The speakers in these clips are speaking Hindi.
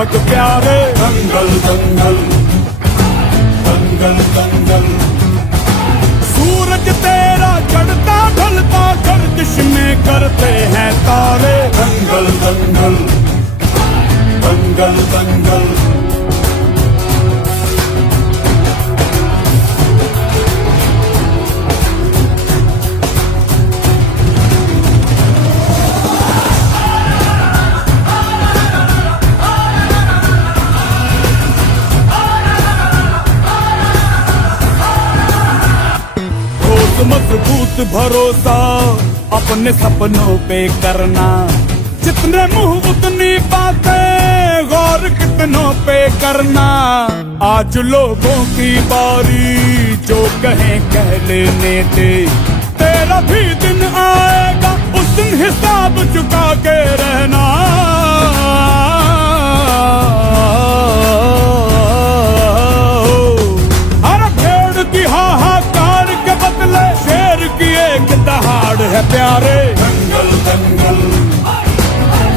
दीपक प्यारे। दंगल दंगल दंगल दंगल। सूरज तेरा चढ़ता ढलता गर्दिश में करते हैं तारे। दंगल दंगल दंगल दंगल। मजबूत भरोसा अपने सपनों पे करना, जितने मुंह उतनी बातें, गौर कितनों पे करना। आज लोगों की बारी, जो कहें कह लेने दे, तेरा भी दिन आएगा उस दिन हिसाब चुका के रहना। दहाड़ है प्यारे। दंगल दंगल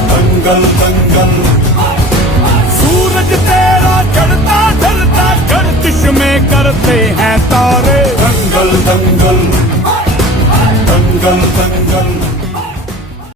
दंगल दंगल। सूरज तेरा चढ़ता ढलता गर्दिश में करते हैं तारे। दंगल दंगल दंगल दंगल।